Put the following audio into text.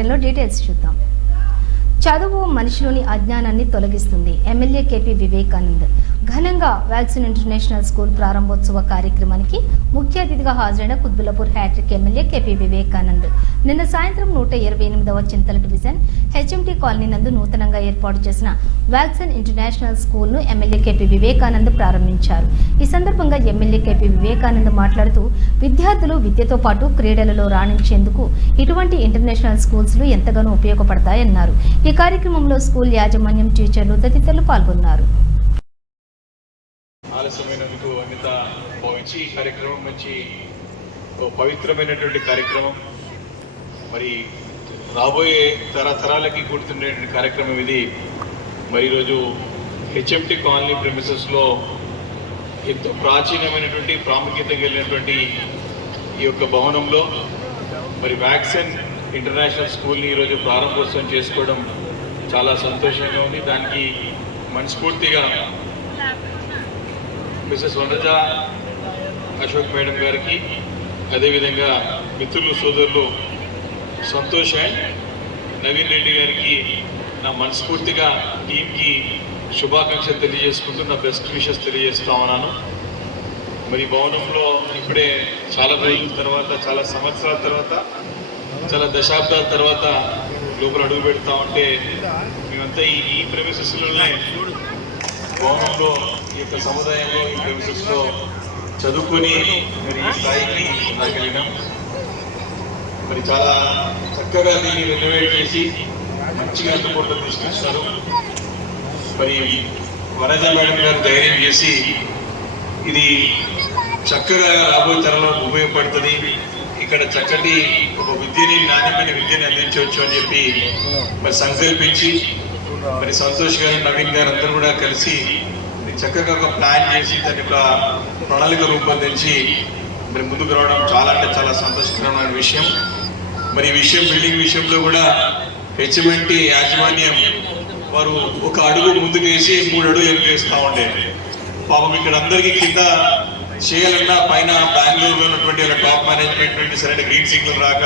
బులెటిన్లో డీటెయిల్స్ చూద్దాం. చదువు మనిషిలోని అజ్ఞానాన్ని తొలగిస్తుంది. MLA KP Vivekanand. ఘనంగా వ్యాక్సిన్ ఇంటర్నేషనల్ స్కూల్ ప్రారంభోత్సవ కార్యక్రమానికి ముఖ్య అతిథిగా హాజరైన Qutbullapur hat trick MLA KP Vivekanand. నిన్న సాయంత్రం నూట ఇరవై ఎనిమిదవ చింతల డివిజన్ హెచ్ఎంటీ కాలనీ నందు నూతనంగా ఏర్పాటు చేసిన వ్యాక్సిన్ ఇంటర్నేషనల్ స్కూల్ను ఎమ్మెల్యే కేపీ వివేకానంద్ ప్రారంభించారు. ఈ సందర్భంగా ఎమ్మెల్యే కేపీ వివేకానంద్ మాట్లాడుతూ విద్యార్థులు విద్యతో పాటు క్రీడలలో రాణించేందుకు ఇటువంటి ఇంటర్నేషనల్ స్కూల్స్లు ఎంతగానో ఉపయోగపడతాయన్నారు. ఈ కార్యక్రమంలో స్కూల్ యాజమాన్యం టీచర్లు తదితరులు పాల్గొన్నారు. ఆలస్యమైనందుకు అన్నిత భావించి ఈ కార్యక్రమం మంచి పవిత్రమైనటువంటి కార్యక్రమం. మరి రాబోయే తరతరాలకి గుర్తుండేటువంటి కార్యక్రమం ఇది. మరి ఈరోజు హెచ్ఎంటి కాలనీ ప్రిమిసెస్లో ఎంతో ప్రాచీనమైనటువంటి ప్రాముఖ్యత కలిగినటువంటి ఈ యొక్క భవనంలో మరి వ్యాక్సిన్ ఇంటర్నేషనల్ స్కూల్ని ఈరోజు ప్రారంభోత్సవం చేసుకోవడం చాలా సంతోషంగా ఉంది. దానికి మనస్ఫూర్తిగా మిసెస్ వనజ అశోక్ మేడం గారికి అదేవిధంగా మిత్రులు సోదరులు సంతోష్ అండ్ నవీన్ రెడ్డి గారికి నా మనస్ఫూర్తిగా టీంకి శుభాకాంక్షలు తెలియజేసుకుంటూ నా బెస్ట్ విషెస్ తెలియజేస్తా ఉన్నాను. మరి భవనంలో ఇప్పుడే చాలా రోజుల తర్వాత చాలా సంవత్సరాల తర్వాత చాలా దశాబ్దాల తర్వాత లోపల అడుగు పెడతా ఉంటే మేమంతా ఈ ఈ చూడు భవనంలో ఈ యొక్క సముదాయంలో ఈ ప్రిన్సెస్లో చదువుకొని మరి ఈ స్థాయికి రాగలిగినాం మరి చాలా చక్కగా దీన్ని రెనోవేట్ చేసి మంచిగా అందుబాటులో తీసుకొస్తారు మరి వనజ మేడం గారు ధైర్యం చేసి ఇది చక్కగా రాబోయే తరంలో ఉపయోగపడుతుంది. ఇక్కడ చక్కటి ఒక విద్యని నాణ్యమైన విద్యని అందించవచ్చు అని చెప్పి మరి సంకల్పించి మరి సంతోష్ గారు నవీన్ గారు అందరూ కూడా కలిసి చక్కగా ఒక ప్లాన్ చేసి దాని ఒక ప్రణాళిక రూపొందించి మరి ముందుకు రావడం చాలా అంటే చాలా సంతోషకరమైన విషయం. మరి ఈ విషయం బిల్డింగ్ విషయంలో కూడా హెచ్ఎంఎన్టి యాజమాన్యం వారు ఒక అడుగు ముందుకు వేసి మూడు అడుగు వెనుక వేస్తూ ఉండే పాపం ఇక్కడ అందరికీ కింద చేయాలన్నా పైన బెంగళూరులో ఉన్నటువంటి టాప్ మేనేజ్మెంట్ నుండి సరైన గ్రీన్ సిగ్నల్ రాక